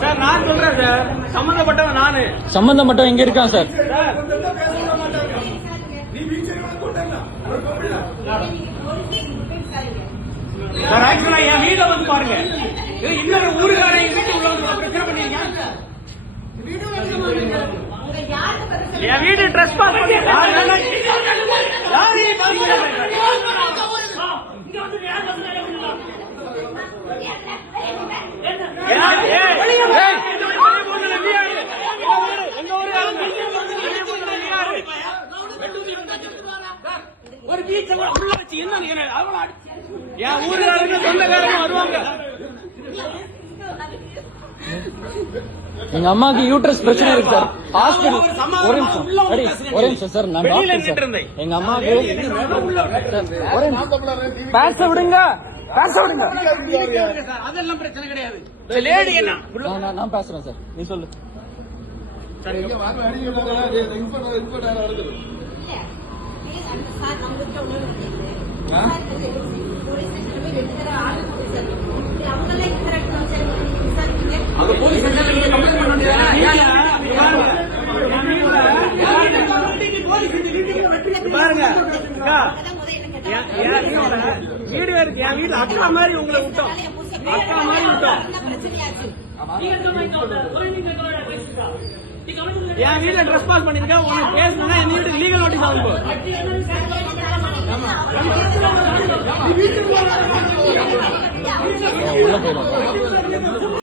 Sir நான் சொல்றேன் sir, சம்பந்தப்பட்டவன் நானு. சம்பந்தப்பட்டவன் எங்க இருக்கான் சார்? சார் ஆக்சுவலா என் வீட வந்து பாருங்க, இன்னொரு ஊருக்காரன் என் வீட்டு உள்ள வந்து பிரச்சனை பண்ணீங்க. என் வீடு ட்ரெஸ் பாஸ் பண்ணி ஒரு பீச் உள்ள வச்சு என்ன என் ஊருக்காரங்க சொந்தக்காரங்க வருவாங்க. எங்க அம்மாக்கு யூட்ரஸ் பிரச்சனை இருக்கு சார். ஹாஸ்பிடல் ஒரு நிமிஷம் சார், நான் டாக்டர் சார். எங்க அம்மாக்கு பேச விடுங்க, பேச விடுங்க. அதெல்லாம் பிரச்சனை கிடையாது. லேடி என்ன நான் பேசுறேன் சார், நீ சொல்லு. பாருங்க வீடு இருக்கு, என் வீடு அக்கா மாதிரி உங்களை விட்டோம், அக்கா மாதிரி விட்டோம். என் வீட்டுல ட்ரெஸ் பாஸ் பண்ணிருக்கேன். உனக்கு பேசணும்னா என் வீட்டுக்கு லீகல் நோட்டீஸ் ஆகும். உள்ள போயிடும்.